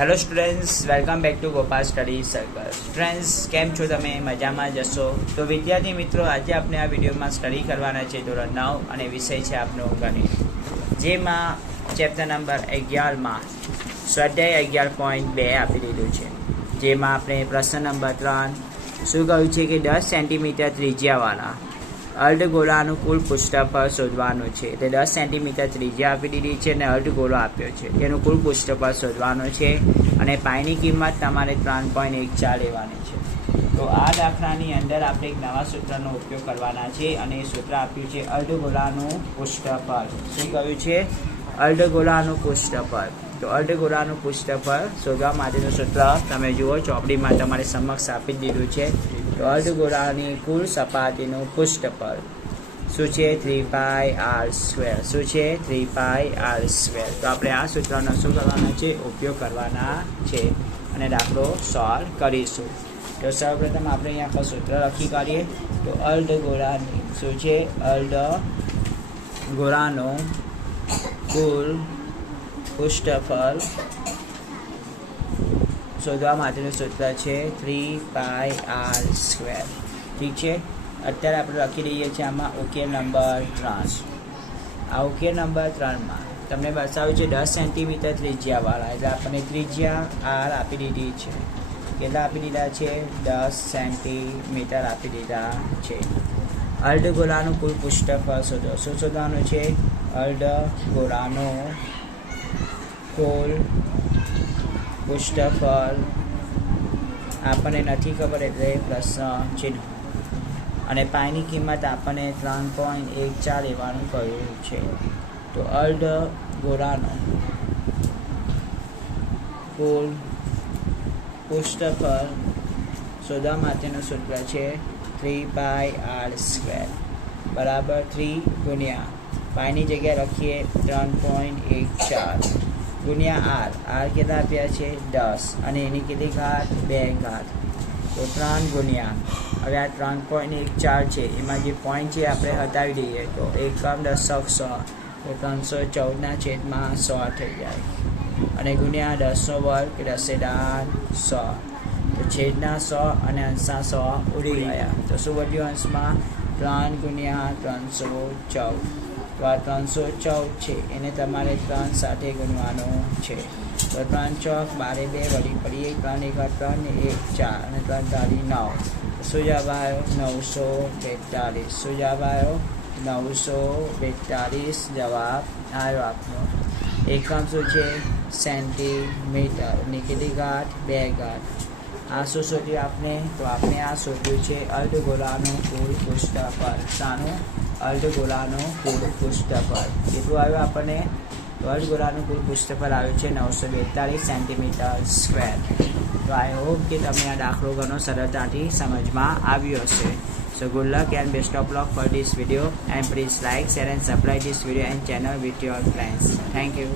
Hello students, welcome back to Gopal study circle. Students, કેમ છો તમે? મજામાં જશો તો વિદ્યાર્થી મિત્રો, આજે આપણે આ વિડીયોમાં સ્ટડી કરવાના છે ધોરણ 9 અને વિષય છે આપણો ગણિત, જેમાં ચેપ્ટર નંબર 11માં સ્વાધ્યાય 11.2 આપી દીધું છે. જેમાં આપણે પ્રશ્ન નંબર 3 શું કહ્યું છે કે 10 સેન્ટીમીટર ત્રિજ્યાવાળા અર્ધગોળાનું કુલ પૃષ્ઠફળ શોધવાનું છે. તે 10 સેન્ટીમીટર ત્રિજ્યા આપી દીધી છે અને અર્ધગોળો આપ્યો છે, તેનું કુલ પૃષ્ઠફળ શોધવાનું છે અને પાઈની કિંમત તમારે 3.14 લેવાની છે. તો આ દાખલાની અંદર આપણે એક નવા સૂત્રનો ઉપયોગ કરવાના છે અને એ સૂત્ર આપ્યું છે અર્ધગોળાનું પૃષ્ઠફળ. શું કહ્યું છે? અર્ધગોળાનું પૃષ્ઠફળ. તો અર્ધગોળાનું પૃષ્ઠફળ શોધવા માટેનું સૂત્ર તમે જુઓ, ચોપડીમાં તમારે સમક્ષ આપી દીધું છે. તો અર્ધગોળાની કુલ સપાટીનું પૃષ્ઠફળ શું છે? 3πr². શું છે? 3πr². તો આપણે આ સૂત્રનો શું કરવાના છે? ઉપયોગ કરવાના છે અને દાખલો સોલ્વ કરીશું. તો સૌપ્રથમ આપણે અહીંયા આખો સૂત્ર લખી કાઢીએ. તો અર્ધગોળાની શું છે? અર્ધગોળાનું કુલ પૃષ્ઠફળ શોધવા માટેનું સૂત્ર છે 3πr². ઠીક છે. અત્યારે આપણે લખી દઈએ છીએ આમાં ઉકેલ નંબર 3. આ ઉકેલ નંબર 3માં તમને બતાવ્યું છે 10 સેન્ટીમીટર ત્રિજ્યાવાળા, એટલે આપણને ત્રિજ્યા આર આપી દીધી છે. કેટલા આપી દીધા છે? 10 સેન્ટીમીટર આપી દીધા છે. અર્ધગોળાનું કુલ પૃષ્ઠફળ શોધો. શું શોધવાનું છે? અર્ધગોળાનું કુલ પૃષ્ઠફળ આપણને નથી ખબર એટલે પ્રશ્ન ચિહ્ન, અને પાઈની કિંમત આપણને 3.14 લેવાનું કહ્યું છે. તો અર્ધગોળાનું કુલ પૃષ્ઠફળ શોધવા માટેનું સૂત્ર છે 3πr² બરાબર 3 ગુણ્યા પાઈની જગ્યાએ લખીએ 3.14 ગુણ્યા આર. આર કેટલા આપ્યા છે? 10, અને એની કેટલી ઘાત? 2 ઘાત. તો 3 ગુણ્યા, હવે આ 3.14 છે, એમાં જે પોઈન્ટ છે આપણે હટાવી દઈએ તો એકમ દશક 100, તો 314/100 થઈ જાય, અને ગુણ્યા 10 નો વર્ગ 10/100, તો છેદના 100 અને અંશના 100 ઉડી ગયા. તો શું વધ્યું અંશમાં? 3 ગુણ્યા 314. તો આ 314 છે, એને તમારે 3 સાથે ગુણવાનું છે. તો 3 ચોક 12 2 વળી પડી 3 1 3 ને 1 4 અને 3 તારી 9. શું જવાબ આવ્યો? 942. શું જવાબ આવ્યો? 942 જવાબ આવ્યો આપનો. એકમ શું છે? સેન્ટીમીટર. ની કેટલી ઘાત? 2 ઘાત. આ શું શોધ્યું આપણે? તો આપણે આ શોધ્યું છે અર્ધગોળાનું કુલ પૃષ્ઠફળ. શાનું? અર્ધગોળાનું કુલ પૃષ્ઠફળ. કેટલું આવ્યું આપણને? તો અર્ધગોળાનું કુલ પૃષ્ઠફળ આવ્યું છે 942 સેન્ટીમીટર². તો આઈ હોપ કે તમને આ દાખલો ઘણો સરળતાથી સમજમાં આવ્યો હશે. So good luck and best of luck for this video, and please like, share and subscribe this video and channel with your friends. Thank you.